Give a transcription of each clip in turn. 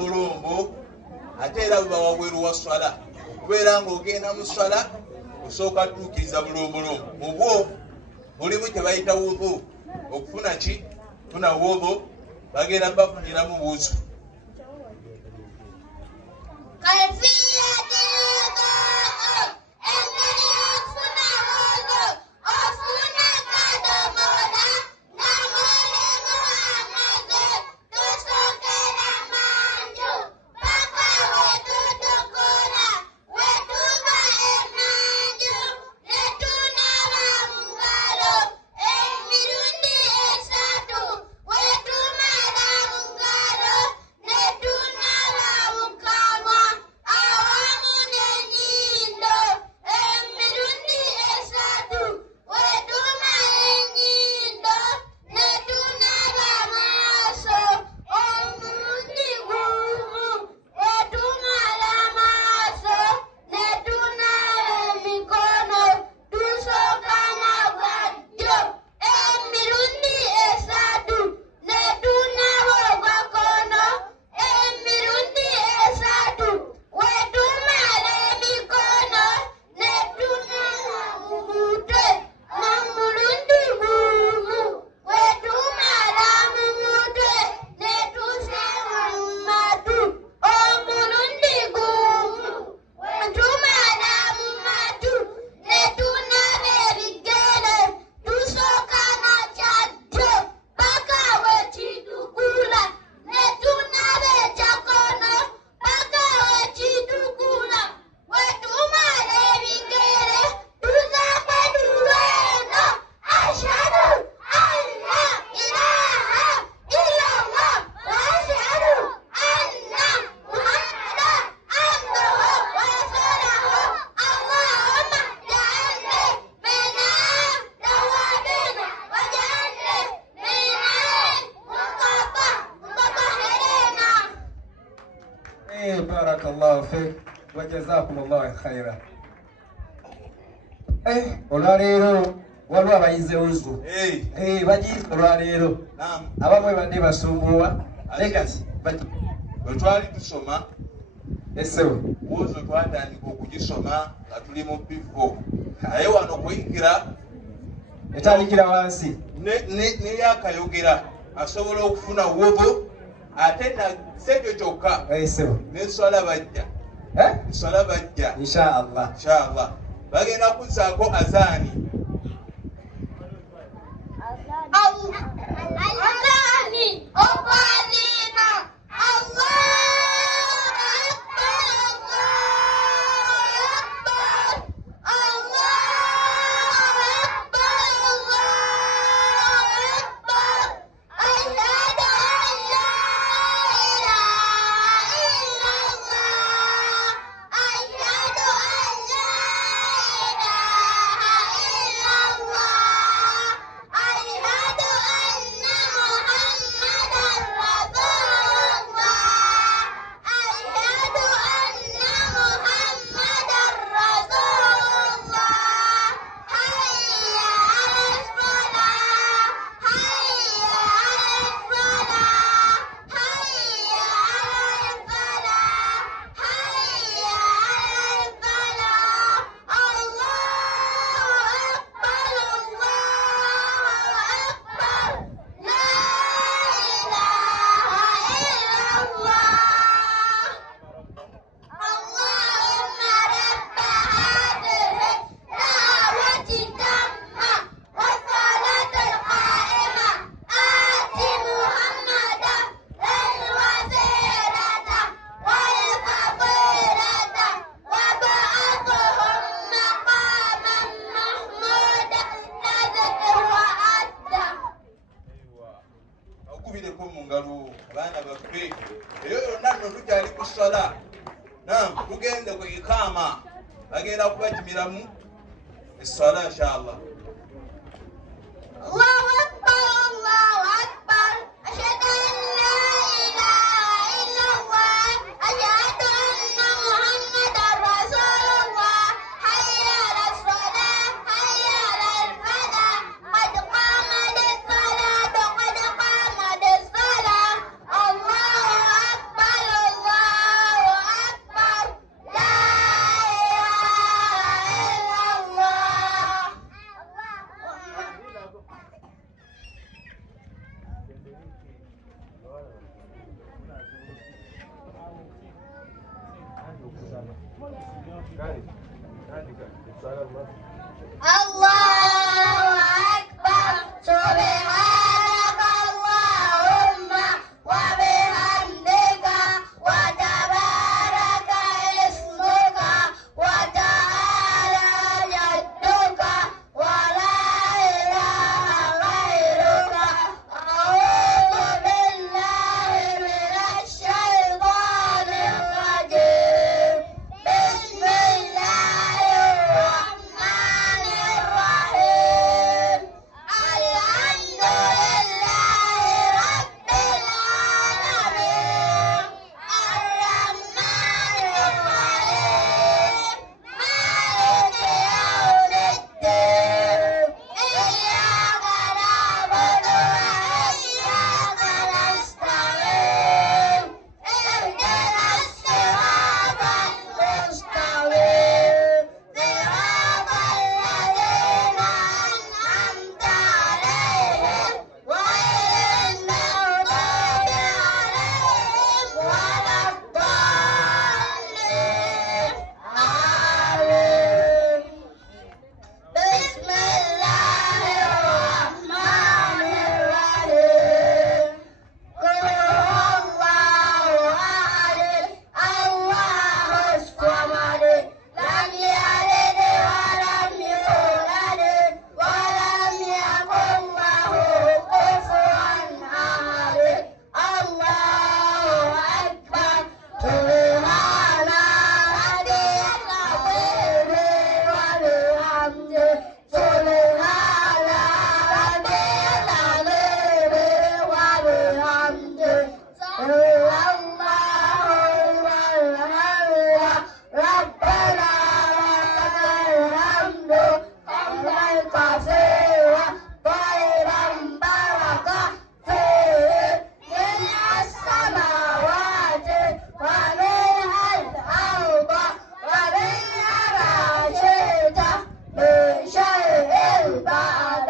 mulumbu ate era buba wabweru wa swala okubeera ng'ogenda mu swala osooka tuukiriza bulombolombo mu bwo mulimu kye bayita wudhu okufuna ki funa wudhu bagenda bafuniramu buuzu بارك الله فيك وجزاكم الله خيرا. olwaleero waliwo abayize wuzu bagiyize olwaleero abamwe badde basumbuwa naye kati bwe twali tusoma esewo wuzu twatandika okugisoma nga tuli mu P4 naye wano kuyingira etandikira wansi neyakayogera asobola okufuna wuzu ate na sekyo kyokka n'enswala bajja enswala bajja inshallah bagenda kuzzaako azaani baana baffe eyo yonna nno tukyali ku swala tugende ku ikama bagenda kubajimiramu esswala inshallah. Allahu akbar, Allahu akbar, ashhadu an la ilaha illallah, ashhadu anna Muhammadan rasulullah, hayya ala salah, hayya ala falah, qad qamatis salah, qad qamatis salah, Allahu akbar. الله أكبر سبحانك اللهم وبحمدك وتبارك اسمك وتعالى جدك ولا إله غيرك أعوذ بالله من الشيطان الرجيم بسم الله الرحمن الرحيم الحمد لله رب العالمين الرحمن الرحيم مالك يوم الدين إياك نعبد وإياك نستعين اهدنا الصراط المستقيم صراط الذين أنعمت عليهم غير المغضوب عليهم ولا الضالين آمين بسم الله الرحمن الرحيم قل هو الله أحد الله الصمد لم يلد ولم يولد ولم يكن له كفوا أحد الله أكبر سبحان ربي العظيم وبحمده سبحان ربي العظيم وبحمده صلى الله وسلم ربنا لك الحمد حمدا كثيرا طيبا مباركا فيه من السماوات ومن الأرض ومنها ما شئت من شيء بعد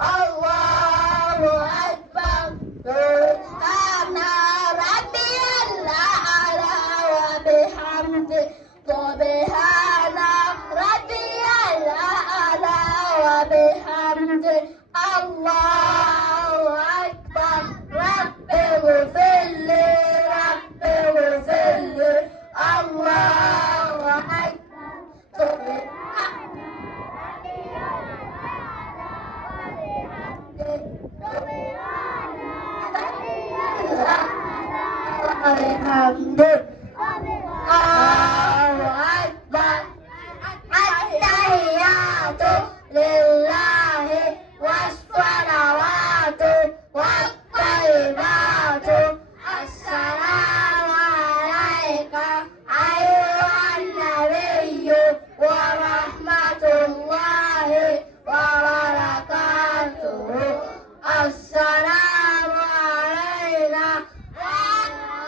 الله أكبر سبحان ربي الأعلى وبحمده سبحان ربي الأعلى وبحمده الله أكبر رب اغفر لي رب اغفر لي الله أكبر سبحان ربي الأعلى وبحمده سبحان ربي الأعلى وبحمده الله أكبر التحيات لله والصلوات والطيبات السلام عليك أيها النبي ورحمة الله وبركاته السلام علينا وعلى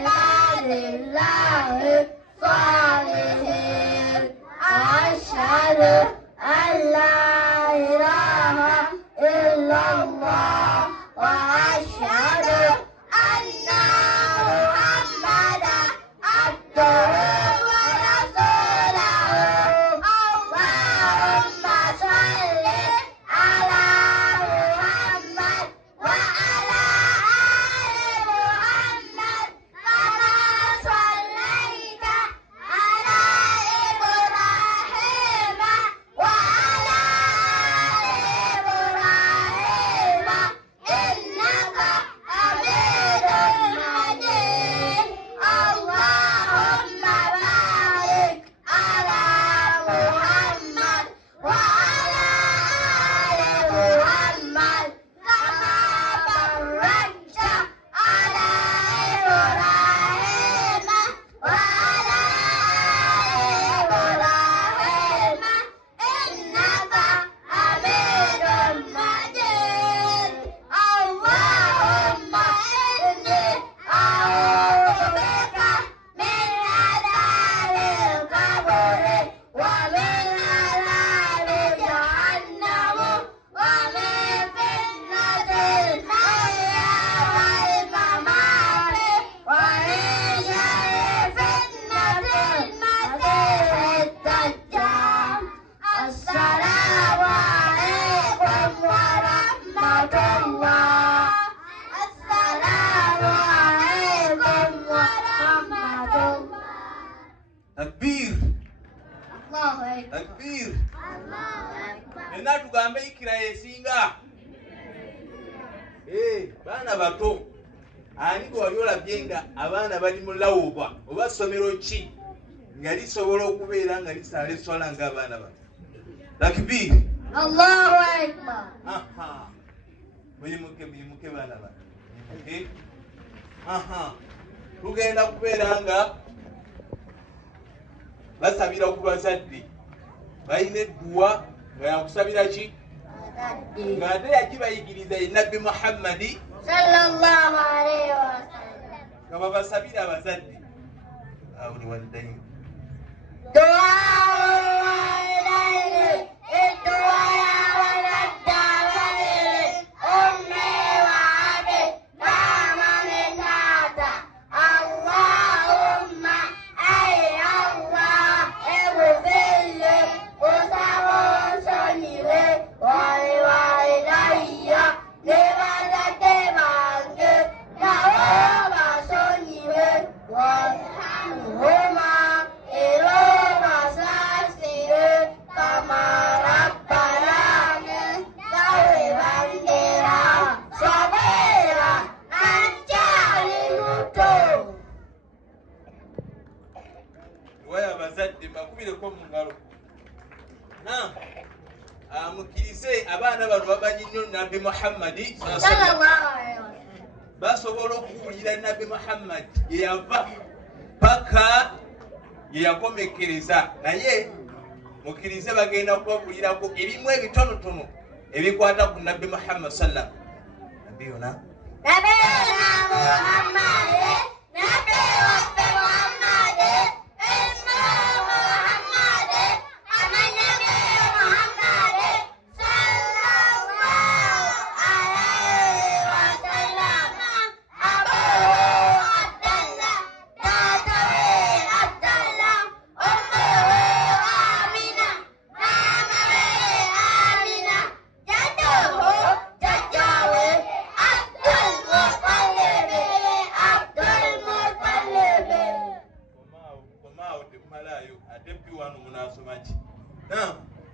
عباد الله takbir Allahu Akbar. takbir Allahu Akbar. nena tugambe ikira yesinga baana bato ani gwe wali olabyenga abaana bali mu lawuba oba ssomero ki nga lisobola okubeera nga lisaala eswala ng'abaana bato takbir Allahu Akbar. muyimuke baana bato tugenda kubeera nga basabira ku bazadde balina edduwa nga yakusabira ki nga ate yakibayigiriza ye nabbi Muhammadi Sallallahu alayhi wa sallam. nga babasabira abazadde awuli waddayo Dua walidaini, dua ya walada walili, ummi wa abi, mama minata. Allahumma ay Allah, eghfirli, usawonsoniwe, wali walidayya, nibazade bange, nabo basoniwe, warhamhuma. mbakubireko mu ngalo mukirize abaana bano bamanyi nnyo nabbi Muhammadi basobola okuwulira nabbi Muhammad yeyava paka yeyakomekereza naye mukirize bagenda kubawulirako ebimu ebitonotono ebikwata ku nabbi Muhammad sallam nabiyona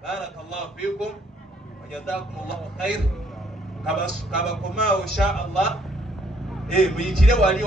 barakallahu fikum wa jazakumullahu khair kaba komao insha Allah muyitire wali